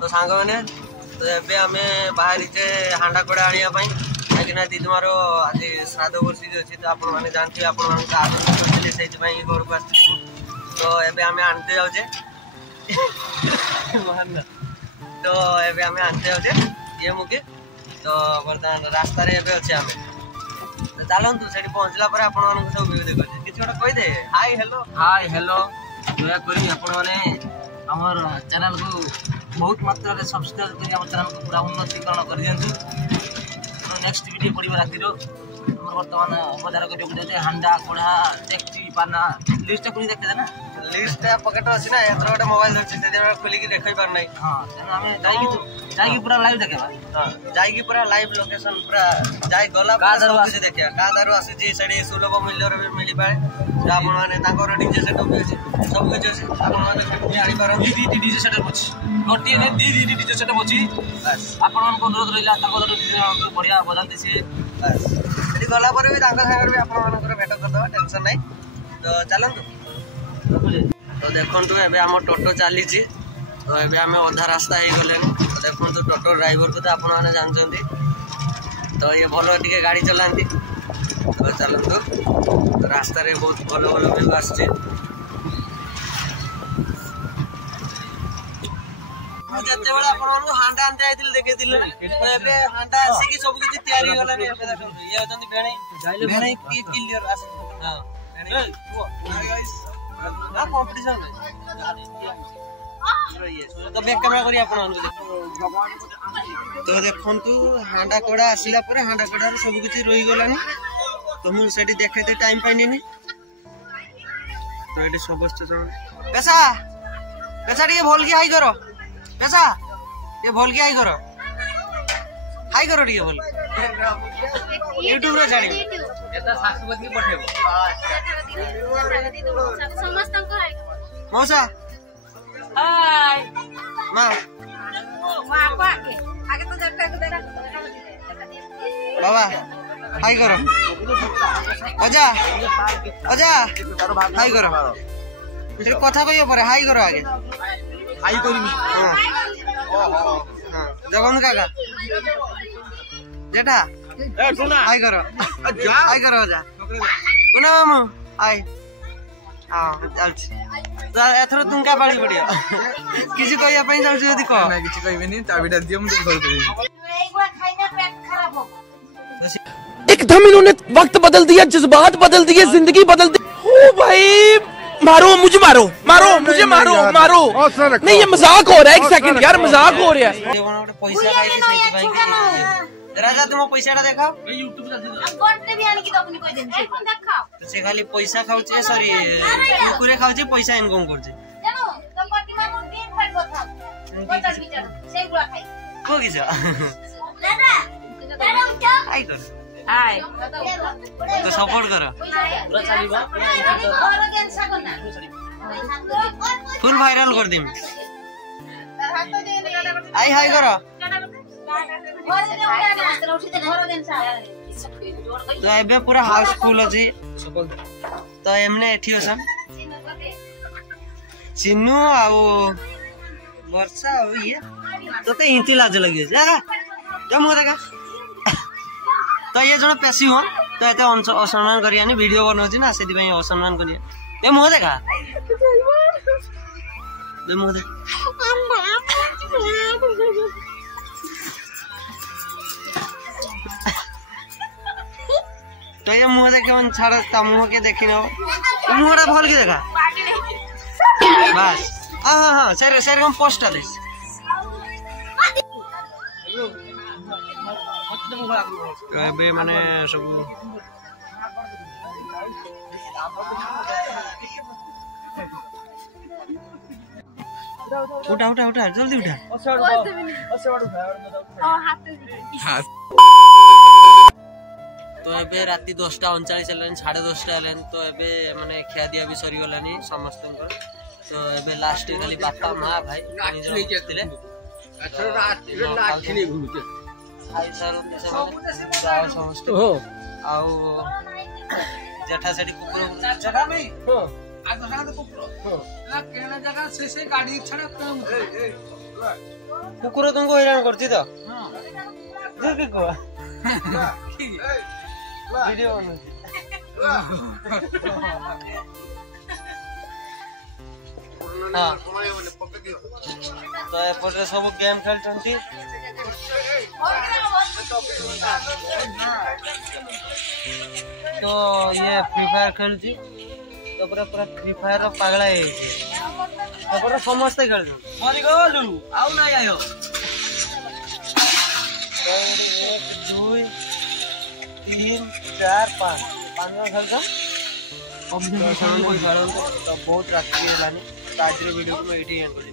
तो सांग मैंने तो एबे आमे बाहरी जे हांडा कोड़ा आनिया पई काकिना दीदमार आज श्राद्ध वर्षी अच्छी तो आपण मैंने जानते आपण आगे से घर को आस तो एबे आमे आनते जाऊे तो एबे आमे आनते जाऊे ये मुके तो बर्तमान रास्ता रे एबे अच्छे आमे चलतु से पहुँचला पर आप सब भिडियो देखे किसी गोटे कहीदे हाय हेलो दया करी आपण मैंने आमर चैनल को बहुत मात्रा रे सब्सक्राइब करी आम चैनल को पूरा उन्नतीकरण कर दियंतु नेक्स्ट वीडियो पड़िबा राती रो हमर वर्तमान बजार करियो जे हांडा कोढ़ा टेक्सी पाना लिस्ट को देखे ना लिस्ट पॉकेट अछि ना एथरो गोटे मोबाइल धरछि से खोली के देखै पार नै हां तेना हमें जाई पूरा लाइव देखेबा हां जाई पूरा लाइव लोकेशन पूरा जाई गला कादारु आसी देखिया कादारु आसी जे सडी सुलभ मूल्य रे मिली पाए आपण माने ताकर डीजे सेटअप अछि सब कुछ अछि आपण माने किनी आनी पारन डीजे सेटअप अछि गोटी ने डीजे सेटअप अछि बस आपण मन को अनुरोध रहिला ताकर डीजे बढ़िया बजाते से बस सेडी गला पर भी ताकर संगर भी आपण मानकर भेट कर दबा टेंशन नै तो चलंतु तो देखंतु एबे हम टोटो चली तो एबे हमें अधा रास्ता हो गले तो देखो टोटो ड्राइवर को तो आपण माने जानछंती तो ये भलो टिके गाड़ी चलांती तो चलंतु रास्ता रे बहुत भलो भलो व्यू आछे जते बेला आपण मानु हांडा आनते आइतिल देखेतिल तो एबे हांडा आसी की सब किछि तयारी होला ने एबे देखो ये होतंती भेणे की क्लियर आसी हां भेणे गाइस ना कंपटीशन तो बैक कैमरा करी आपण मानु तो देखंतु हांडा कोडा आसिला पर हांडा कोडा रे सब किछि रोई गलानी तो मु सेठी देखैते टाइम पाइनी तो एठी सबस्त जण पैसा टिके भोल के हाई करो पैसा ये भोल के हाई करो टिके भोल YouTube रे छाडी एता सासुवत की पठेबो समस्त को हाई मौसा हाय मां आगे तो जट्टा को देना बाबा हाई करो अजा हाई करो फिर कथा कहियो पर हाई करो आगे हाई करमी ओहो हां जगन काका जेठा ए सुना हाई करो जा कोना मामू हाय हां चल तो एथरो तुमका बाड़ी पड़ियो किसी कहिया पई जाउ जदी कह ना किसी कहबेनी चाबीटा दियो हम घर देबी एक बार खाइना पेट खराब हो एकदम इन्होंने वक्त बदल दिया जज्बात बदल दिए जिंदगी बदल दी ओ भाई मारो मुझे मारो नहीं ये मजाक हो रहा है एक सेकंड यार मजाक हो रहा है पैसा खाई के सेठी भाई राजा तुम पैसाटा देखाओ YouTube ला दे गोटे भी आनी की दबनी कोइ दिन से देखाओ तो से खाली पैसा खाउचे सॉरी कुकुरे खाउचे पैसा इनकम करचे जानो तो प्रतिमा दिन फाट बता बता विचार से गुला खाई को किछ दादा उठो आई कर हाय तो सपोर्ट करो पूरा चलीबा फुल वायरल कर दिम आई हाय करो तो एबे पूरा हाउसफुल अछि तो एमने एठी असम चिन्नू आउ वर्षा हो ये तो इंती लाज लगी जा मु देखा तो ये जण पेशी हो तो एते असम्मान करियानी वीडियो बनौछि ना सेति पई असम्मान करिया ए मु देखा बे मु देख तो ये मुंह देखे मन छाड़ ता मुंह के देखि न मुंहरा भल के देखा बस हां सर हम पोस्ट दे तो एबे माने सब उठा जल्दी उठा तो एबे राती 10:39 हेलानी 10:30 हेलानी तो एबे माने खिया दिया भी सरी गलानी समस्त तो एबे लास्ट खाली बापा मां भाई निजले खाई सारो समस्त हो आउ जेठा सेठी कुकुर जगह में हो आज जगह तो कुकुर हो ना केना जगह से गाड़ी छड़ा कुकुर तुमको हैरान करती तो देखी को वीडियो बनौती हाँ तो एपटे सब गेम खेलते तो ये फ्री फायर खेलुची तो पूरा फ्री फायर पागला है समस्ते खेल मरी गलु आउ ना आयो 1 2 3 4 5 जन खेलता बहुत राति आज वीडियो को मैं एंड कर